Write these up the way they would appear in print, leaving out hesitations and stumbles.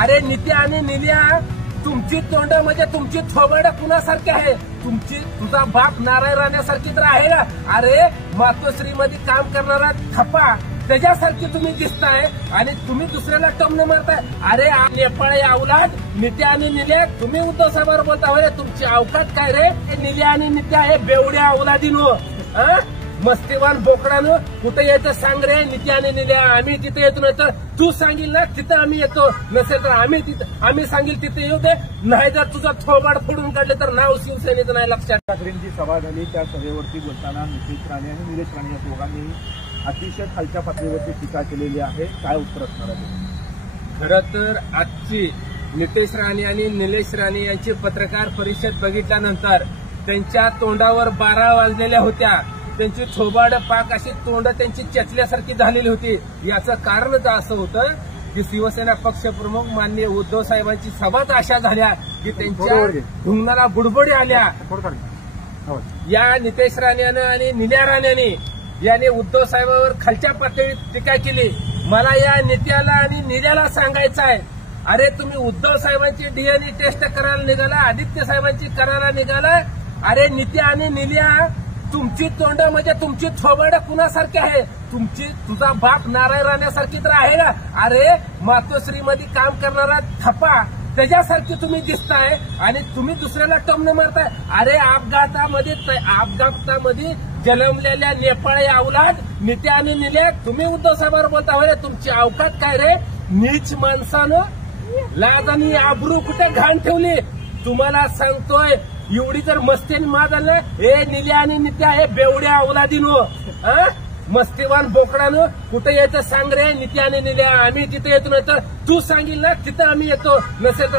अरे नित्या आणि निल्या तुमची तोंड म्हणजे तुमची थोबड कुणासारखी आहे? तुझा बाप नारायण राण्यासारखी तर आहे ना? अरे मातोश्री मध्ये काम करणारा थप्पा त्याच्यासारखी तुम्ही दिसताय आणि तुम्ही दुसऱ्याला टमन मारताय. अरे नेपाळी अवलाद नित्या आणि निल्या, तुम्ही उद्धव साहेबांवर बोलता तुमची अवकात काय रे? निल्या आणि नित्या हे बेवड्या अवलादीनो, मस्तीवान बोकडानं कुठे यायचं सांग रे? नित्या आणि निल्या आम्ही तिथे येतो, नाही तर तू सांगील ना तिथं आम्ही येतो, नसेल तर आम्ही सांगील तिथे येऊ दे. नाही जर तुझा थोबाड फोडून काढले तर नाव शिवसेनेचं नाही. लक्षात. ठाकरेंची सभा झाली, त्या सभेवरती बोलताना नितेश राणे आणि निलेश राणे या दोघांनी अतिशय खालच्या पातळीवरती टीका केलेली आहे. काय उत्तर असणार आहे? खरं तर आजची नितेश राणे आणि निलेश राणे यांची पत्रकार परिषद बघितल्यानंतर त्यांच्या तोंडावर 12 वाजलेल्या होत्या. त्यांची थोबाड पाक अशी तोंड त्यांची चेचल्यासारखी झालेली होती. याचं कारणच असं होतं की शिवसेना पक्षप्रमुख माननीय उद्धव साहेबांची सभाच अशा झाल्या की त्यांच्या ढुंगणाला बुडबुडी आल्या. या नितेश राणेनं आणि निल्या राणेने याने उद्धव साहेबांवर खालच्या पातळीत टीका केली. मला या नित्याला आणि निल्याला सांगायचं आहे, अरे तुम्ही उद्धव साहेबांची डीएनए टेस्ट करायला निघाला, आदित्य साहेबांची करायला निघाला. अरे नित्या आणि निल्या तुमची तोंड म्हणजे तुमची थोबड कुणासारखी आहे? तुझा बाप नारायण राण्यासारखी तर आहे ना? अरे मातोश्री मध्ये काम करणारा थप्पा त्याच्यासारखी तुम्ही दिसताय आणि तुम्ही दुसऱ्याला टमन मारताय. अरे अपघातामध्ये जन्मलेल्या नेपाळी अवलाद नित्या आणि निल्या, तुम्ही उद्धव साहेबांवर बोलता तुमची अवकात काय रे? नीच माणसानं लाज आणि आबरू कुठे घाण ठेवली? तुम्हाला सांगतोय, एवढी जर मस्तीने माज आलं, हे निल्या आणि नित्या हे बेवड्या अवलादीनो, मस्तीवान बोकडानं कुठे यायचं सांग रे? नित्या आणि निल्या आम्ही तिथे येतो, नाही तर तू सांगील ना तिथं आम्ही येतो, नसेल तर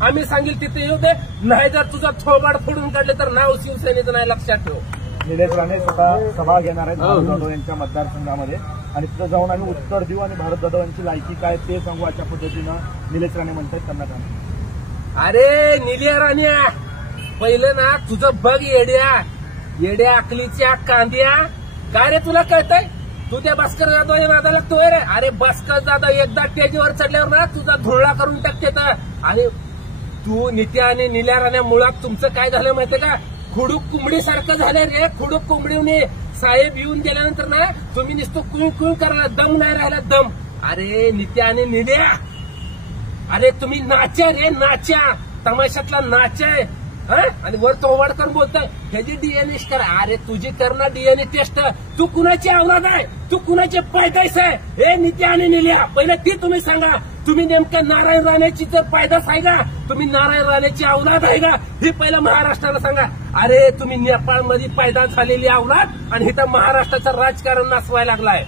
आम्ही सांगील तिथे येऊ दे. नाही जर तुझा थोबाड फोडून काढले तर नाव शिवसेनेचं नाही. लक्षात ठेव. निलेश राणे स्वतः सभा घेणार आहेत भारत जाधव यांच्या मतदारसंघामध्ये आणि तिथं जाऊन आम्ही उत्तर देऊ आणि भारत जाधव यांची लायकी काय ते सांगू, अशा पद्धतीनं निलेश राणे म्हणतात त्यांना काम. अरे निल्या राण्या, पहिलं ना तुझं बघ येड्या अकलीच्या कांद्या. काय रे तुला कळतंय? तू त्या भास्कर जाधव या नादाला लागतोय रे. अरे भास्कर जाधव एकदा स्टेजवर चढल्यावर ना तुझा धुळा करून टाकते. आणि तू नित्या आणि निल्या राण्या मुळात तुमचं काय झालं माहितीये का? खुडूक कोंबडी सारखं झालं रे. खुडूक कोंबडीने साहेब येऊन गेल्यानंतर ना तुम्ही नुसतं कुळ करायला दम नाही राहिला, दम. अरे नित्या आणि निल्या, अरे तुम्ही नाच्या रे, नाच्या तमाशातला नाच्या आणि वर तोवाड करून बोलताय ह्याची डीएनए करा. अरे तुझी कर ना डीएनए टेस्ट. तू कुणाची अवलाद आहे? तू कुणाचे पैदास आहे? हे नित्या आणि निल्या, पहिलं ती तुम्ही सांगा. तुम्ही नेमकं नारायण राणेची जर पैदास आहे का? तुम्ही नारायण राणेची अवलाद आहे का? हे पहिलं महाराष्ट्राला सांगा. अरे तुम्ही नेपाळमध्ये पैदा झालेली अवलाद आणि इथं महाराष्ट्राचं राजकारण नाचवायला लागलाय.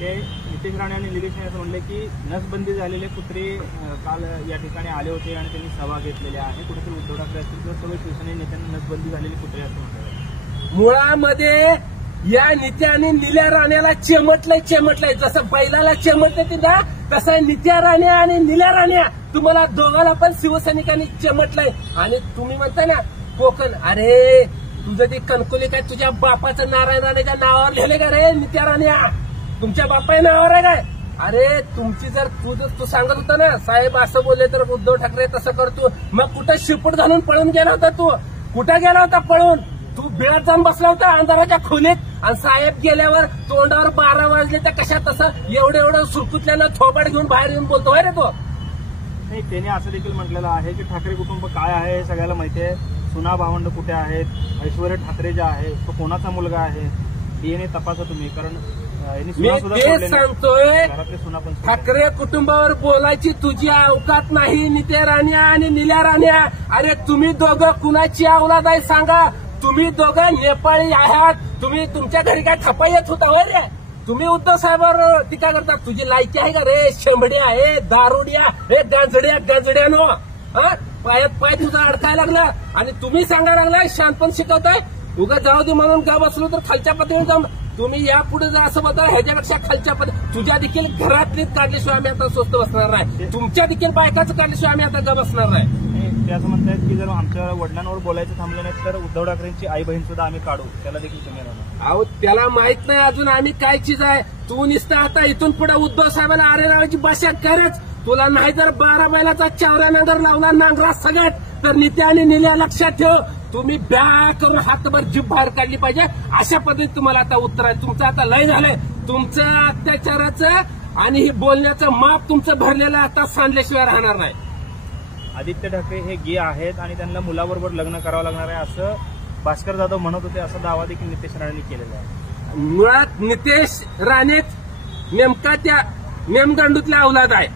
नितेश राणे आणि निलेश राणे असं म्हणले की नसबंदी झालेले कुत्रे काल या ठिकाणी आले होते आणि त्यांनी सभा घेतलेल्या आहे. कुठेतरी उद्धव ठाकरे असतील किंवा सर्व शिवसेने नेत्यांनी नसबंदी झालेले कुत्रे असं म्हणतात. मुळामध्ये या नित्या आणि निल्या राण्याला चेमटलंय. जसं बैलाला चेमटते ना, तसं नित्या राणे आणि निल्या राण्या तुम्हाला दोघांना पण शिवसैनिकांनी चेमटलंय. आणि तुम्ही म्हणताय ना कोकण, अरे तुझं ती कणकुली काय तुझ्या बापाचं नारायण राणेच्या नावावर लिहिले का रे? नित्या राण्या तुमच्या बापाच्या नावावर आहे काय? अरे तुमची जर तू सांगत होता ना साहेब असं बोलले तर उद्धव ठाकरे तसं करतो, मग कुठं शिपूट घालून पळून गेला होता तू? कुठं गेला होता पळून? तू बिळात जाऊन बसला होता अंधाराच्या खोलीत आणि साहेब गेल्यावर तोंडावर 12 वाजले तर कशा तसं एवढं सुरकुतल्यानं थोबाड घेऊन बाहेर येऊन बोलतोय रे तो? नाही, त्याने असं देखील म्हटलेलं आहे की ठाकरे कुटुंब काय आहे हे सगळ्याला माहिती आहे. सुना भावंड कुठे आहेत, ऐश्वर्या ठाकरे जे आहे तो कोणाचा मुलगा आहे, डीएनए तपासा तुम्ही. कारण मी तेच सांगतोय, ठाकरे कुटुंबावर बोलायची तुझी अवकात नाही नित्या राण्या आणि निल्या राण्या. अरे तुम्ही दोघं कुणाची अवलाद आहे सांगा? तुम्ही दोघं नेपाळी आहात. तुम्ही तुमच्या घरी काय थप्पा येत होता होय रे? तुम्ही उद्धव साहेबांवर टीका करता. तुझी लायकी आहे का रे? शेंबडी आहे, दारुड्या, हे गंजड्यानो, पायात पाय तुझा अडकायला लागला आणि तुम्ही सांगायला लागलाय शांतपण शिकवताय. उगा जाऊ दे म्हणून का बसलो तर खालच्या पातळीवर जाऊन तुम्ही यापुढे जर असं बघा ह्याच्यापेक्षा खालच्या तुझ्या देखील घरातलीच काढल्याशिवाय आम्ही आता स्वस्त बसणार नाही. तुमच्या देखील बायकाचं काढल्याशिवाय आम्ही आता ग बसणार नाही. ते असं म्हणतात की जर आमच्या वडिलांवर बोलायचं थांबलं नाही तर उद्धव ठाकरेंची आई बहीण सुद्धा आम्ही काढू, त्याला देखील तुम्ही अहो त्याला माहित नाही अजून आम्ही काय चीज आहे. तू नुसतं आता इथून पुढे उद्धव साहेबांना अरे नावाची भाषा करच. तुला नाही जर 12 बैलाचा चावऱ्यानं जर लावला नांगरा सगळ्यात तर नित्या आणि निल्या लक्षात ठेव, तुम्ही ब्या करून हातभर जीभ बाहेर काढली पाहिजे. अशा पद्धतीत तुम्हाला आता उत्तर आहे. तुमचं आता लय झालंय. तुमचं अत्याचाराचं आणि हे बोलण्याचं माप तुमचं भरलेलं आता सांडल्याशिवाय राहणार नाही. आदित्य ठाकरे हे गे आहेत आणि त्यांना मुलाबरोबर लग्न करावं लागणार आहे असं भास्कर जाधव म्हणत होते, असा दावा देखील नितेश राणेंनी केलेला आहे. मुळात नितेश राणेच नेमका त्या नेमदंडूतला अवलाद आहे.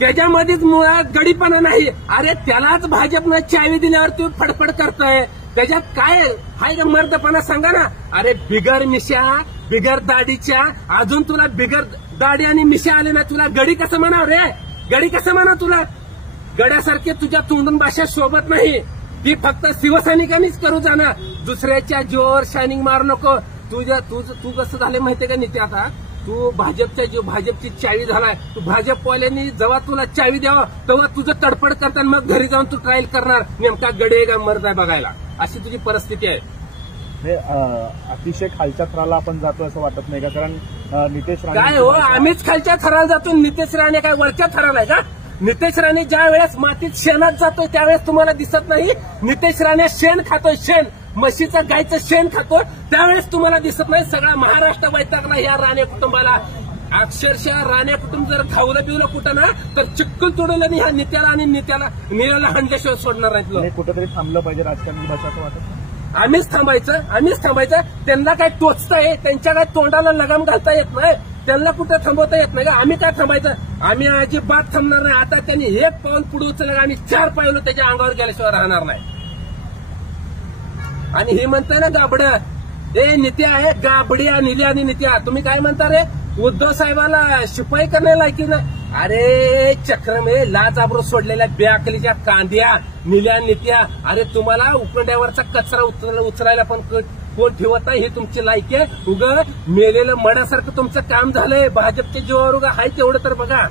त्याच्यामध्येच मुळात गडीपणा नाही. अरे त्यालाच भाजपनं चावी दिल्यावर तू फडफड करतोय. त्याच्यात काय हाय का मर्दपणा सांगा ना. अरे बिगर मिशा बिगर दाढीच्या अजून तुला बिगर दाढी आणि मिशा आले ना, तुला गडी कसं म्हणाव रे? गडी कसं म्हणा तुला? गड्यासारखे तुझ्या तोंडून भाषा शोभत नाही. ती फक्त शिवसैनिकांनीच करू जाणार. दुसऱ्याच्या जोर शायनिंग मारू नको. तू कसं झाले माहितीये का नित्य? आता तू भाजपची चावी झालाय. तू भाजपवाल्यांनी जेव्हा तुला चावी द्यावं तेव्हा तुझं तडफड करताना मग घरी जाऊन तू ट्रायल करणार नेमका गडे का मर्द आहे बघायला. अशी तुझी परिस्थिती आहे. अतिशय खालच्या थराला आपण जातो असं वाटत नाही का? कारण नितेश राणे काय हो, आम्हीच खालच्या थराला जातो. नितेश राणे काय वरच्या थराला आहे का? नितेश राणे ज्या वेळेस मातीत शेणात जातोय त्यावेळेस तुम्हाला दिसत नाही. नितेश राणे शेण खातोय, शेण म्हशीचं गायचं शेण खातोय त्यावेळेस तुम्हाला दिसत नाही. सगळा महाराष्ट्र वैतागला या राणे कुटुंबाला. अक्षरशः राणे कुटुंब जर खावलं पिवलं कुठं ना तर चिक्कल तोडलं आणि ह्या नित्याला आणि निळ्याला हाणल्याशिवाय सोडणार नाहीत. कुठेतरी थांबलं पाहिजे राजकारणी भाषा असं वाटत. आम्हीच थांबायचं. त्यांना काय टोचताय? त्यांच्या काय तोंडाला लगाम घालता येत नाही? त्यांना कुठं थांबवता येत नाही का? आम्ही काय थांबायचं? आम्ही अजिबात थांबणार नाही. आता त्यांनी एक पाऊल पुढे उचललं आणि 4 पावलं त्याच्या अंगावर गेल्याशिवाय राहणार नाही. आणि हे म्हणताय ना गाबड, ए नित्या आहे गाबड्या निल्या आणि नित्या. तुम्ही काय म्हणता रे? उद्धव साहेबाला शिपाई करण्याला की नाही? अरे चक्रमे लाजाबरू सोडलेल्या बेअकलीच्या कांद्या निल्या नित्या. अरे तुम्हाला उकंड्यावरचा कचरा उचलायला पण कोण ठेवत नाही. ही तुमची लायकी आहे. उगा मेलेलं मड्यासारखं तुमचं काम झालंय. भाजपच्या जीवावर उगा हाय तेवढं तर बघा.